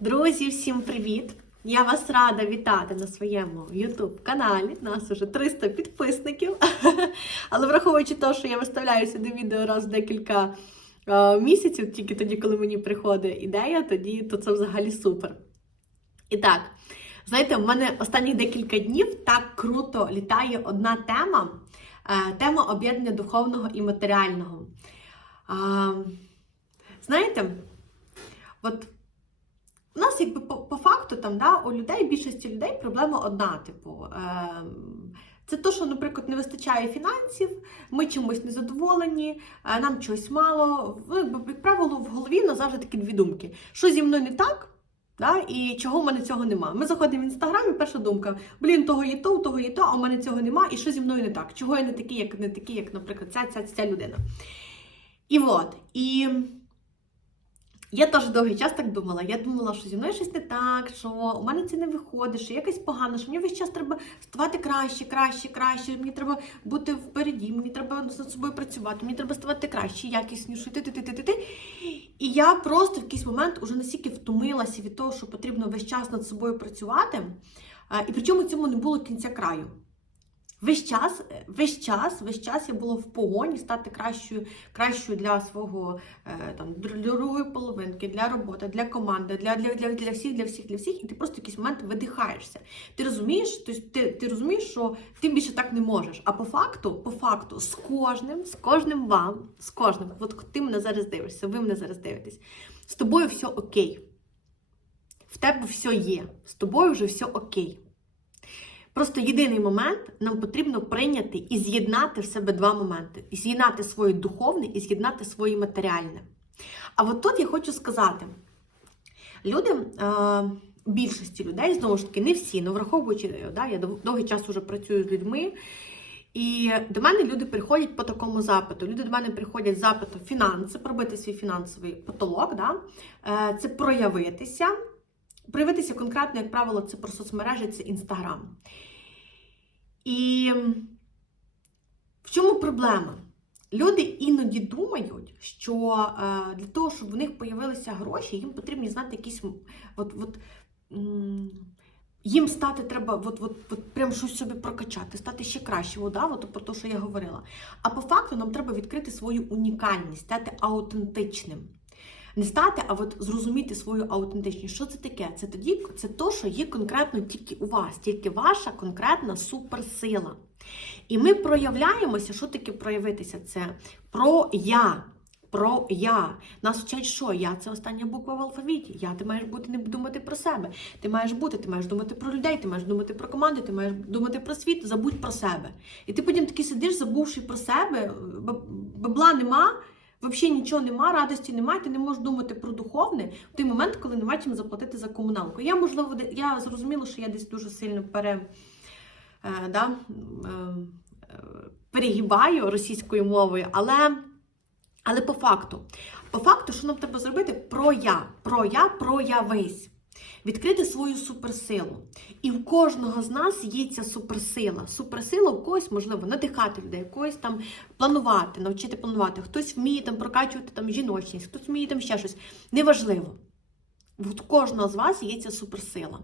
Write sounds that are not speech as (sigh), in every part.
Друзі, всім привіт! Я вас рада вітати на своєму YouTube каналі. Нас уже 300 підписників. (laughs) Але враховуючи те, що я виставляю сюди відео раз в декілька е, місяців, тільки тоді, коли мені приходить ідея, тоді то це взагалі супер. І так, знаєте, в мене останні декілька днів так круто літає одна тема е, тема об'єднання духовного і матеріального. Знаєте, от у нас, якби по, по факту, там, да, у людей, більшості людей проблема одна, типу. Е, це то, що, наприклад, не вистачає фінансів, ми чимось незадоволені, е, нам чогось мало. Ну, як правило, в голові завжди такі дві думки: що зі мною не так, да, і чого в мене цього нема. Ми заходимо в інстаграм, і перша думка: блін, того є то, того є то, а у мене цього нема, і що зі мною не так? Чого я не такий, як не такий, як, наприклад, ця, ця, ця людина. І от. І я теж довгий час так думала. Я думала, що зі мною щось не так, що у мене це не виходить, що якось погано, що мені весь час треба ставати краще, краще, краще. Мені треба бути впереді, мені треба над собою працювати, мені треба ставати краще, якісніше. Ти, ти, ти, ти, ти. І я просто в якийсь момент уже настільки втомилася від того, що потрібно весь час над собою працювати. І причому цьому не було кінця краю. Весь час, весь час, весь час я була в погоні стати кращою, кращою для свого е, там др- другої половинки, для роботи, для команди, для, для, для, для всіх, для всіх, для всіх, і ти просто в якийсь момент видихаєшся. Ти розумієш, тобто ти, ти розумієш, що ти більше так не можеш. А по факту, по факту, з кожним, з кожним вам, з кожним, от ти мене зараз дивишся, ви мене зараз дивитесь, з тобою все окей. В тебе все є, з тобою вже все окей. Просто єдиний момент нам потрібно прийняти і з'єднати в себе два моменти: і з'єднати своє духовне і з'єднати своє матеріальне. А от тут я хочу сказати: люди, е, більшості людей, знову ж таки, не всі, ну враховуючи, я довгий час вже працюю з людьми. І до мене люди приходять по такому запиту. Люди до мене приходять з запитом фінанси, пробити свій фінансовий потолок, да? е, це проявитися. Проявитися конкретно, як правило, це про соцмережі, це Інстаграм. І в чому проблема? Люди іноді думають, що е, для того, щоб в них з'явилися гроші, їм потрібні знати якісь. От, от, їм стати треба, от, от, от прям щось собі прокачати, стати ще краще, да? от, про те, що я говорила. А по факту нам треба відкрити свою унікальність, стати аутентичним. Не стати, а от зрозуміти свою аутентичність. Що це таке? Це тоді, це то, що є конкретно тільки у вас, тільки ваша конкретна суперсила. І ми проявляємося, що таке проявитися? Це про я. Про я. Нас вчать, що я це остання буква в алфавіті. Я ти маєш бути не думати про себе. Ти маєш бути, ти маєш думати про людей, ти маєш думати про команди, ти маєш думати про світ, забудь про себе. І ти потім такий сидиш, забувши про себе, бабла нема. Взагалі нічого нема, радості немає, ти не можеш думати про духовне в той момент, коли нема чим заплатити за комуналку. Я, можливо, я зрозуміла, що я десь дуже сильно пере, е, да, е, перегибаю російською мовою, але, але по факту, по факту, що нам треба зробити? Про я, про я, проявись. Відкрити свою суперсилу. І в кожного з нас є ця суперсила. Суперсила у когось, можливо, надихати людей, когось там планувати, навчити планувати. Хтось вміє там прокачувати там жіночність, хтось вміє там ще щось. Неважливо. У кожного з вас є ця суперсила.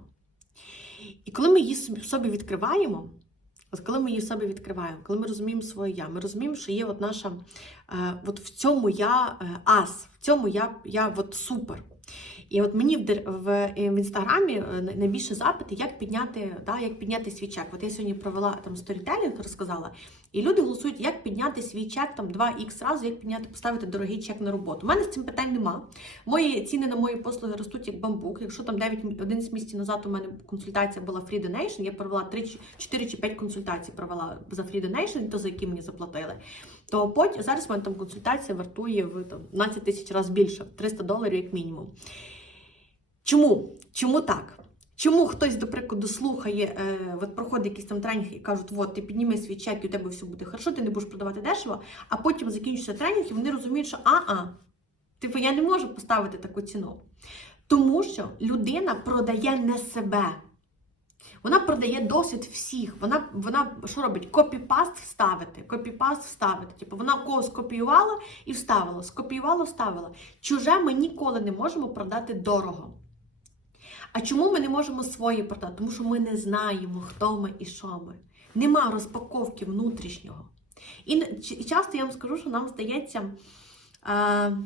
І коли ми її собі- відкриваємо, от коли ми її собі відкриваємо, коли ми розуміємо своє я, ми розуміємо, що є от наша, е, от в цьому я е, ас, в цьому я, я от супер. І от мені в, в, е, в інстаграмі е, найбільше запити, як підняти, да, як підняти свій чек. От я сьогодні провела там сторітелінг, розказала, і люди голосують, як підняти свій чек там 2х разу, як підняти, поставити дорогий чек на роботу. У мене з цим питань нема. Мої ціни на мої послуги ростуть як бамбук. Якщо там 9 мі- 11 місяців назад у мене консультація була Free Donation, я провела 3, чи- 4 чи 5 консультацій провела за Free Donation, то за які мені заплатили. То потім зараз в мене там консультація вартує в там, 12 тисяч разів більше, 300 доларів як мінімум. Чому? Чому так? Чому хтось, до прикладу, слухає, е, от проходить якийсь там тренінг і кажуть, от ти підніми свій чек, і у тебе все буде хорошо, ти не будеш продавати дешево, а потім закінчується тренінг, і вони розуміють, що а-а, типу, я не можу поставити таку ціну. Тому що людина продає не себе. Вона продає досвід всіх. Вона, вона що робить? Копіпаст вставити. Копіпаст вставити. Типу, вона когось скопіювала і вставила, скопіювала, вставила. Чуже ми ніколи не можемо продати дорого. А чому ми не можемо свої продати? Тому що ми не знаємо, хто ми і що ми. Нема розпаковки внутрішнього. І і часто я вам скажу, що нам здається, е,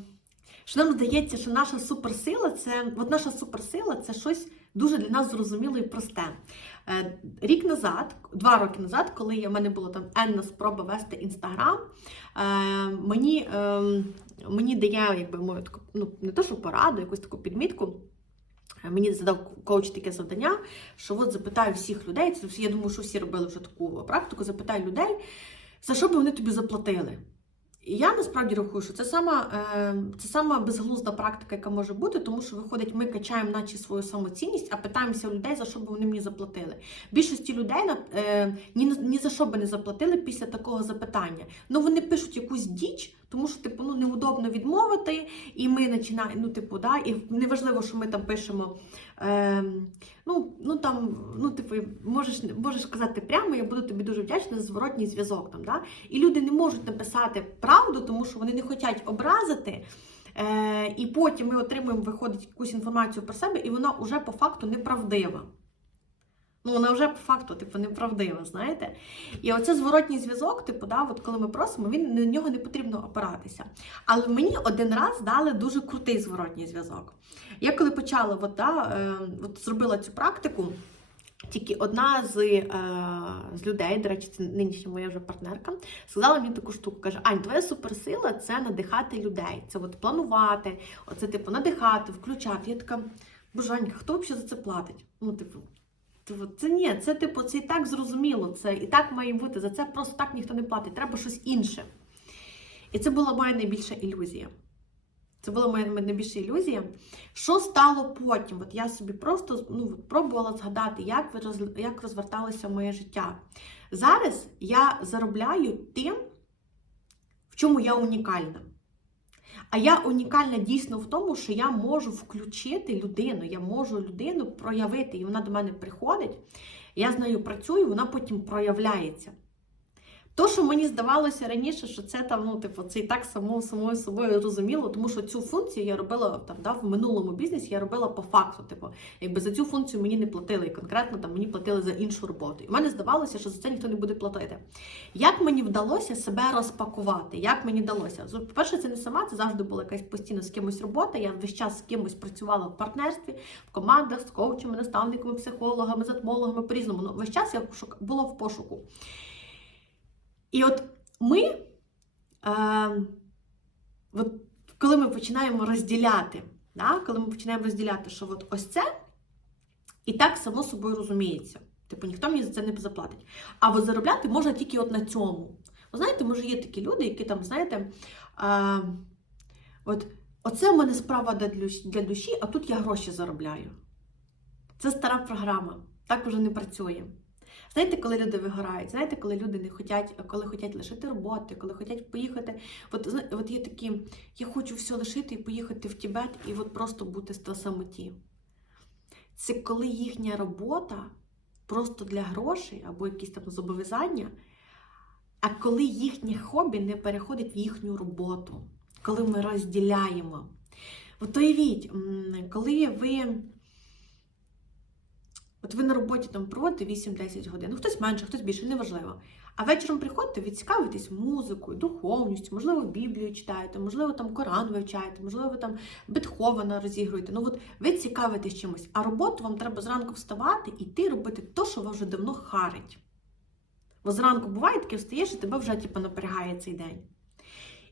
що нам здається, що наша суперсила це от наша суперсила це щось дуже для нас зрозуміле і просте. Е, Рік назад, два роки назад, коли в мене було там енна спроба вести інстаграм, е, мені, е, мені дає якби мою таку, ну не то, що пораду, якусь таку підмітку. Мені задав коуч таке завдання, що от запитаю всіх людей. Це я думаю, що всі робили вже таку практику. Запитаю людей, за що би вони тобі заплатили. Я насправді рахую, що це сама, е, це сама безглузда практика, яка може бути, тому що виходить, ми качаємо наче свою самоцінність, а питаємося у людей, за що би вони мені заплатили. Більшості людей е, ні, ні за що би не заплатили після такого запитання. Ну вони пишуть якусь діч, тому що типу ну неудобно відмовити, і ми починаємо, ну типу, да, і неважливо, що ми там пишемо. Е, ну, ну там, ну типу, можеш можеш казати прямо, я буду тобі дуже вдячна за зворотній зв'язок. Там, да? І люди не можуть написати правду, тому що вони не хочуть образити. Е, і потім ми отримуємо, виходить якусь інформацію про себе, і вона вже по факту неправдива. Ну, вона вже по факту, типу, неправдива, знаєте? І оце зворотній зв'язок, типу, да, от коли ми просимо, він на нього не потрібно опиратися. Але мені один раз дали дуже крутий зворотній зв'язок. Я коли почала от, да, е, от зробила цю практику, тільки одна з, е, з людей, до речі, це нинішня моя вже партнерка, сказала мені таку штуку. Каже: Ань, твоя суперсила це надихати людей. Це от планувати, оце типу надихати, включати. Я така, божанька, хто взагалі за це платить? Ну, типу. Типу, Це ні, це типу, це і так зрозуміло, це і так має бути. За це просто так ніхто не платить. Треба щось інше. І це була моя найбільша ілюзія. Це була моя найбільша ілюзія. Що стало потім? От я собі просто ну, пробувала згадати, як, як розверталося моє життя. Зараз я заробляю тим, в чому я унікальна. А я унікальна дійсно в тому, що я можу включити людину, я можу людину проявити, і вона до мене приходить. Я з нею працюю, вона потім проявляється. То, що мені здавалося раніше, що це там, ну, типу, це і так само самою собою розуміло, тому що цю функцію я робила там, да, в минулому бізнесі, я робила по факту. Типу, якби за цю функцію мені не платили, і конкретно там мені платили за іншу роботу. І в мене здавалося, що за це ніхто не буде платити. Як мені вдалося себе розпакувати? Як мені вдалося? По-перше, це не сама, це завжди була якась постійно з кимось робота. Я весь час з кимось працювала в партнерстві, в командах, з коучами, наставниками, психологами, затмологами, по-різному. Ну, весь час я була в пошуку. І от ми, е, от коли ми починаємо розділяти, да, коли ми починаємо розділяти, що от ось це і так само собою розуміється. Типу, ніхто мені за це не заплатить. А от заробляти можна тільки от на цьому. Ви знаєте, може, є такі люди, які там, знаєте, е, от, оце в мене справа для душі- а тут я гроші заробляю. Це стара програма, так вже не працює. Знаєте, коли люди вигорають, знаєте, коли люди не хочуть, коли хочуть лишити роботи, коли хочуть поїхати. От, от є такі, я хочу все лишити і поїхати в Тібет і от просто бути на самоті. Це коли їхня робота просто для грошей або якісь там зобов'язання, а коли їхнє хобі не переходить в їхню роботу, коли ми розділяємо. От уявіть, коли ви. От ви на роботі там проводите 8-10 годин, ну хтось менше, хтось більше, неважливо. А вечором приходите, відцікавитесь музикою, духовністю, можливо, Біблію читаєте, можливо, там Коран вивчаєте, можливо, там Бетховена розігруєте. Ну от ви цікавитесь чимось, а роботу вам треба зранку вставати і йти робити те, що вас вже давно харить. Бо зранку буває таке, встаєш і тебе вже типу, напрягає цей день.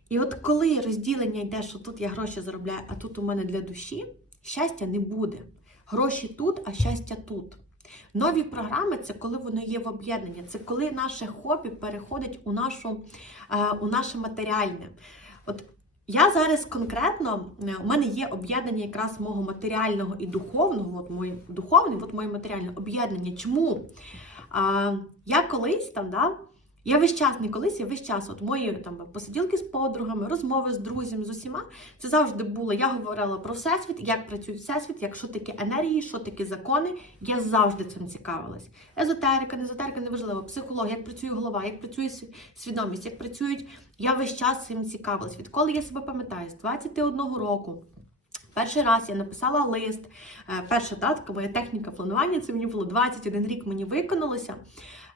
І от коли розділення йде, що тут я гроші заробляю, а тут у мене для душі, щастя не буде. Гроші тут, а щастя тут. Нові програми це коли воно є в об'єднанні, це коли наше хобі переходить у, нашу, е, у наше матеріальне. От я зараз конкретно, е, у мене є об'єднання якраз мого матеріального і духовного, от моє духовне, от моє матеріальне об'єднання. Чому? Я колись там, да, я весь час, не колись, я весь час, от мої там посиділки з подругами, розмови з друзями, з усіма, це завжди було. Я говорила про всесвіт, як працює всесвіт, як що таке енергії, що таке закони. Я завжди цим цікавилась. Езотерика, не езотерика, неважливо, психологія, як працює голова, як працює свідомість, як працюють. Я весь час цим цікавилась. Відколи я себе пам'ятаю, з 21 року. Перший раз я написала лист. Е, Перша да, така моя техніка планування. Це мені було 21 рік, мені виконалося.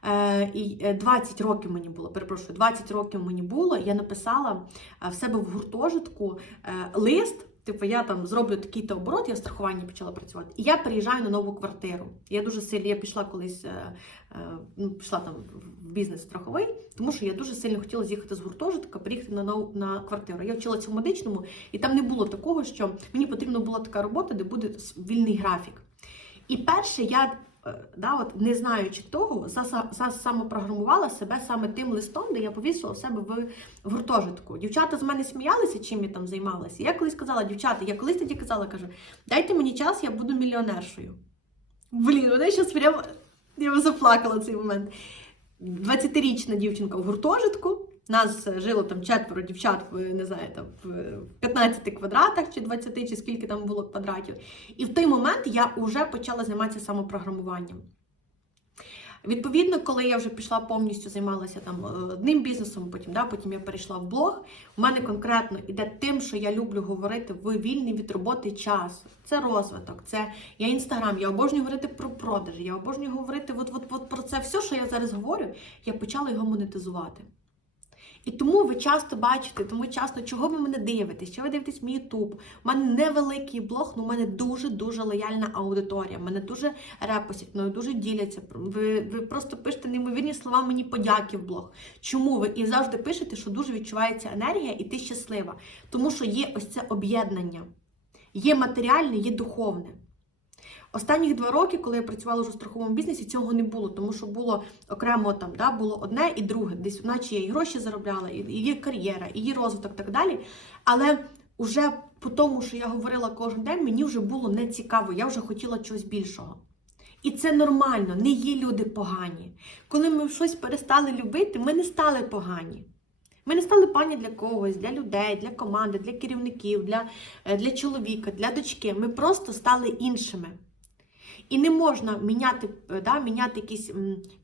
Е, І е, 20 років мені було, перепрошую, 20 років мені було. Я написала е, в себе в гуртожитку е, лист. Типу, я там зроблю такий-то оборот, я в страхуванні почала працювати. І я переїжджаю на нову квартиру. Я дуже сильно я пішла колись, е, е, ну, пішла там в бізнес страховий, тому що я дуже сильно хотіла з'їхати з гуртожитка, переїхати на нову на квартиру. Я вчилася в медичному, і там не було такого, що мені потрібна була така робота, де буде вільний графік. І перше, я е, да, от, не знаючи того, самопрограмувала себе саме тим листом, де я повісила себе в, в гуртожитку. Дівчата з мене сміялися, чим я там займалася. Я колись казала, дівчата, я колись тоді казала, кажу, дайте мені час, я буду мільйонершою. Блін, вони щас прямо. Я заплакала цей момент. 20-річна дівчинка в гуртожитку. Нас жило там четверо дівчат не знаю, там в 15 квадратах чи 20, чи скільки там було квадратів. І в той момент я вже почала займатися самопрограмуванням. Відповідно, коли я вже пішла повністю займалася там е, одним бізнесом, потім да, потім я перейшла в блог. У мене конкретно іде тим, що я люблю говорити в вільний від роботи час. Це розвиток, це я інстаграм, я обожнюю говорити про продажі, я обожнюю говорити от про це все, що я зараз говорю, я почала його монетизувати. І тому ви часто бачите, тому часто, чого ви мене дивитесь, що ви дивитесь мій Ютуб. У мене невеликий блог, але у мене дуже-дуже лояльна аудиторія. Мене дуже репостять, мною дуже діляться. Ви, ви просто пишете неймовірні слова мені подяки в блог. Чому ви? І завжди пишете, що дуже відчувається енергія, і ти щаслива. Тому що є ось це об'єднання. Є матеріальне, є духовне. Останніх два роки, коли я працювала вже в страховому бізнесі, цього не було, тому що було окремо там, да, було одне і друге. Десь наче я і гроші заробляла, і є кар'єра, і є розвиток, так далі. Але вже по тому, що я говорила кожен день, мені вже було не цікаво, я вже хотіла чогось більшого. І це нормально, не є люди погані. Коли ми щось перестали любити, ми не стали погані. Ми не стали пані для когось, для людей, для команди, для керівників, для, е, для чоловіка, для дочки. Ми просто стали іншими. І не можна міняти, е, да, міняти, якісь,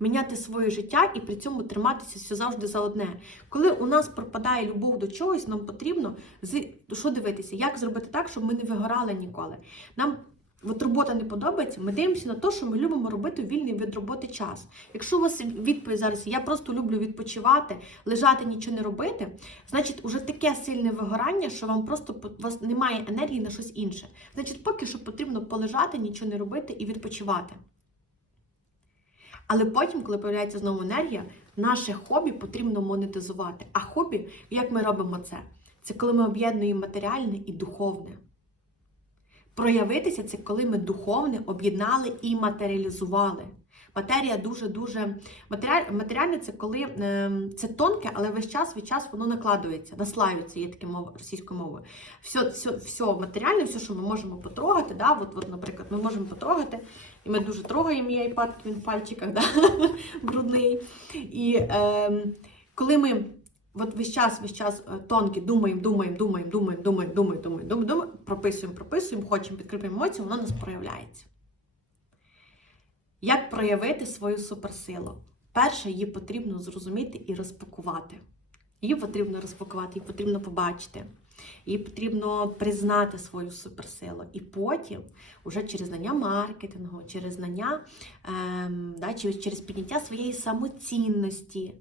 міняти своє життя і при цьому триматися все завжди за одне. Коли у нас пропадає любов до чогось, нам потрібно що дивитися, як зробити так, щоб ми не вигорали ніколи. Нам от робота не подобається, ми дивимося на те, що ми любимо робити вільний від роботи час. Якщо у вас відповідь зараз, я просто люблю відпочивати, лежати, нічого не робити, значить, уже таке сильне вигорання, що вам просто у вас немає енергії на щось інше. Значить, поки що потрібно полежати, нічого не робити і відпочивати. Але потім, коли появляється знову енергія, наше хобі потрібно монетизувати. А хобі, як ми робимо це? Це коли ми об'єднуємо матеріальне і духовне. Проявитися це коли ми духовне об'єднали і матеріалізували. Матерія дуже-дуже матеріаль... матеріальне це коли ем, це тонке, але весь час від час воно накладується, наслаюється, є таке мова російською мовою. Все, все, все матеріальне, все, що ми можемо потрогати. Да? От, от, наприклад, ми можемо потрогати, і ми дуже трогаємо мій айпад, він в пальчиках, да? (laughs) брудний. І ем, коли ми от весь час, весь час е, тонкі думаємо, думаємо, думаємо, думаємо, думаємо, думаємо, думаємо, думаємо, думаємо, прописуємо, прописуємо, хочемо підкріпимо емоції, воно нас проявляється. Як проявити свою суперсилу? Перше, її потрібно зрозуміти і розпакувати. Її потрібно розпакувати, її потрібно побачити. Їй потрібно признати свою суперсилу. І потім, уже через знання маркетингу, через знання, ем, да, чи через підняття своєї самоцінності,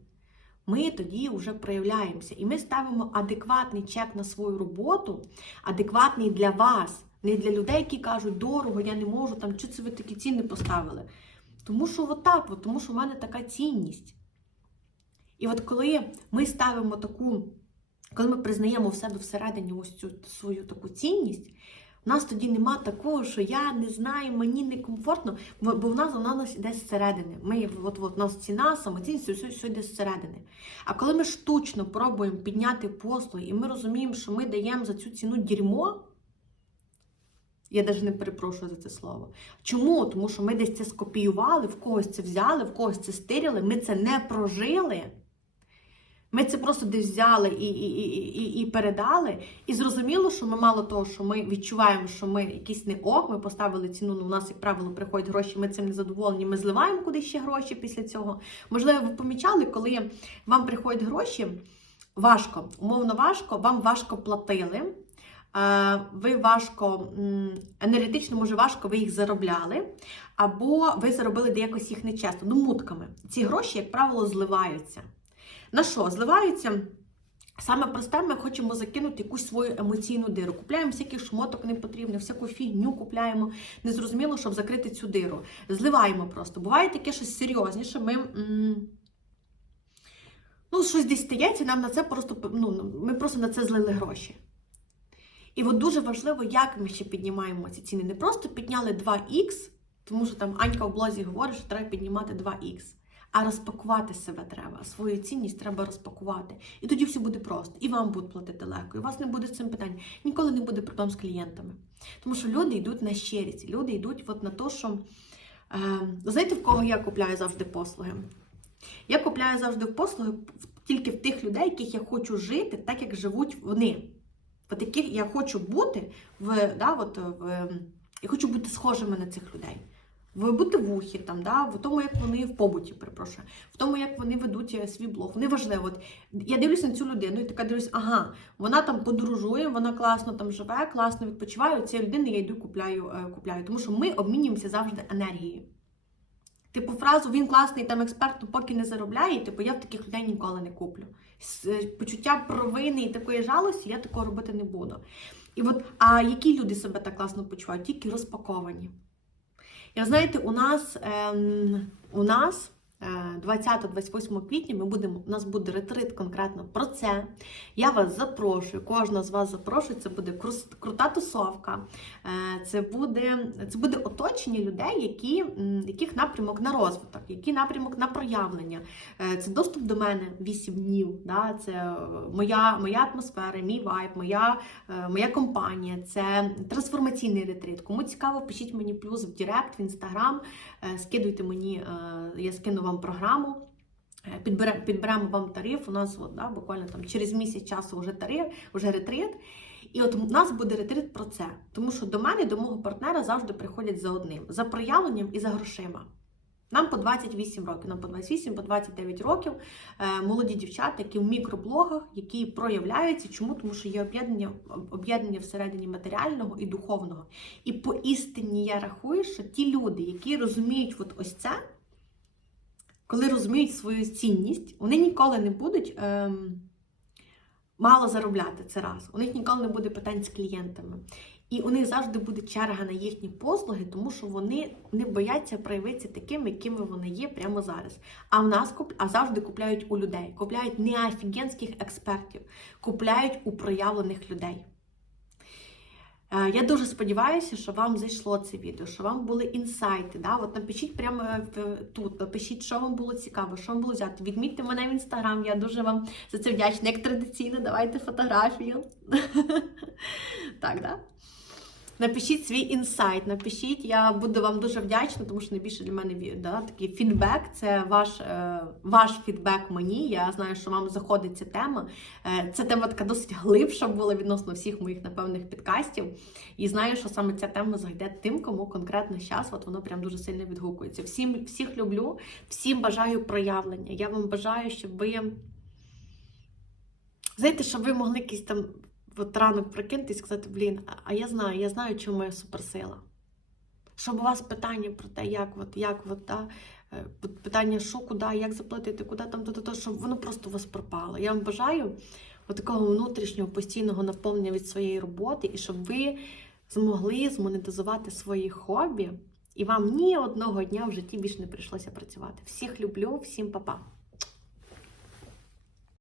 ми тоді вже проявляємося. І ми ставимо адекватний чек на свою роботу, адекватний для вас, не для людей, які кажуть, дорого, я не можу, там, чи це ви такі ціни поставили. Тому що отак, от, тому що в мене така цінність. І от коли ми ставимо таку, коли ми признаємо в себе всередині ось цю свою таку цінність, у нас тоді нема такого, що я не знаю, мені некомфортно, бо бо в нас вона нас йде зсередини. Ми, от, от, нас ціна, самоцінність, все, все йде зсередини. А коли ми штучно пробуємо підняти послуги, і ми розуміємо, що ми даємо за цю ціну дерьмо, я навіть не перепрошую за це слово. Чому? Тому що ми десь це скопіювали, в когось це взяли, в когось це стирили, ми це не прожили. Ми це просто десь взяли і, і, і, і, передали. І зрозуміло, що ми мало того, що ми відчуваємо, що ми якийсь не ок, ми поставили ціну, ну у нас, як правило, приходять гроші, ми цим не задоволені, ми зливаємо кудись ще гроші після цього. Можливо, ви помічали, коли вам приходять гроші, важко, умовно важко, вам важко платили. е, ви важко енергетично, може важко, ви їх заробляли, або ви заробили де якось їх нечесно, ну мутками. Ці гроші, як правило, зливаються. На що? Зливаються. Саме просте, ми хочемо закинути якусь свою емоційну диру. Купляємо всяких шмоток непотрібних, всяку фігню купляємо. Незрозуміло, щоб закрити цю диру. Зливаємо просто. Буває таке щось серйозніше. Ми. Ну, щось десь стається, нам на це просто ну, ми просто на це злили гроші. І от дуже важливо, як ми ще піднімаємо ці ціни. Не просто підняли 2х, тому що там Анька в блозі говорить, що треба піднімати 2х. А розпакувати себе треба, свою цінність треба розпакувати. І тоді все буде просто. І вам будуть платити легко, і у вас не буде з цим питань. Ніколи не буде проблем з клієнтами. Тому що люди йдуть на щирість, люди йдуть от на те, що. Е, знаєте, в кого я купляю завжди послуги? Я купляю завжди послуги тільки в тих людей, яких я хочу жити, так як живуть вони. От яких я хочу бути в, да, от, в, я хочу бути схожими на цих людей. В бутивухі, там, да, в тому, як вони в побуті, перепрошую, в тому, як вони ведуть е, свій блог. Вони важливо. От, я дивлюся на цю людину і така дивлюсь, ага, вона там подорожує, вона класно там живе, класно відпочиває. У цієї людини я йду купляю, е, купляю. Тому що ми обмінюємося завжди енергією. Типу, фразу він класний там експерт, поки не заробляє, типу, я в таких людей ніколи не куплю. З е, почуття провини і такої жалості я такого робити не буду. І от, а які люди себе так класно почувають? Тільки розпаковані. І знаєте, у нас ем, у нас 20-28 квітня ми будемо, у нас буде ретрит конкретно про це. Я вас запрошую, кожна з вас запрошує. Це буде крута тусовка. Е, Це буде, це буде оточення людей, які, яких напрямок на розвиток, який напрямок на проявлення. Е, Це доступ до мене 8 днів. Да? Це е, моя, моя атмосфера, мій вайб, моя, е, моя компанія, це трансформаційний ретрит. Кому цікаво, пишіть мені плюс в Директ, в інстаграм, е, скидуйте мені, е, я скину вам програму. Е, Підберемо, вам тариф. У нас от, да, буквально там через місяць часу вже тариф, вже ретрит. І от у нас буде ретрит про це. Тому що до мене, до мого партнера завжди приходять за одним: за проявленням і за грошима. Нам по 28 років, нам по 28, по 29 років е, молоді дівчата, які в мікроблогах, які проявляються. Чому? Тому що є об'єднання, об'єднання всередині матеріального і духовного. І по істині я рахую, що ті люди, які розуміють от ось це, коли розуміють свою цінність, вони ніколи не будуть ем, мало заробляти це раз. У них ніколи не буде питань з клієнтами. І у них завжди буде черга на їхні послуги, тому що вони не бояться проявитися такими, якими вони є прямо зараз. А в нас куп... а завжди купляють у людей. Купляють не офігенських експертів, купляють у проявлених людей. Е, Я дуже сподіваюся, що вам зайшло це відео, що вам були інсайти. Да? От напишіть прямо в- тут, напишіть, що вам було цікаво, що вам було взяти. Відмітьте мене в інстаграм, я дуже вам за це вдячна. Як традиційно, давайте фотографію. (laughs) Так, да? Напишіть свій інсайт, напишіть, я буду вам дуже вдячна, тому що найбільше для мене да, такий фідбек це ваш, е, ваш фідбек мені. Я знаю, що вам заходить ця тема. Е, ця тема така досить глибша була відносно всіх моїх напевних підкастів. І знаю, що саме ця тема зайде тим, кому конкретно зараз от воно прям дуже сильно відгукується. Всім всіх люблю, всім бажаю проявлення. Я вам бажаю, щоб ви. Знаєте, щоб ви могли якийсь там от ранок прикинутись і сказати, блін, а- а я знаю, я знаю, чому моя суперсила. Щоб у вас питання про те, як от, як от, да, е, питання, що, куди, як заплатити, куди там, то, то, то, щоб воно просто у вас пропало. Я вам бажаю от такого внутрішнього постійного наповнення від своєї роботи, і щоб ви змогли змонетизувати свої хобі, і вам ні одного дня в житті більше не прийшлося працювати. Всіх люблю, всім па-па.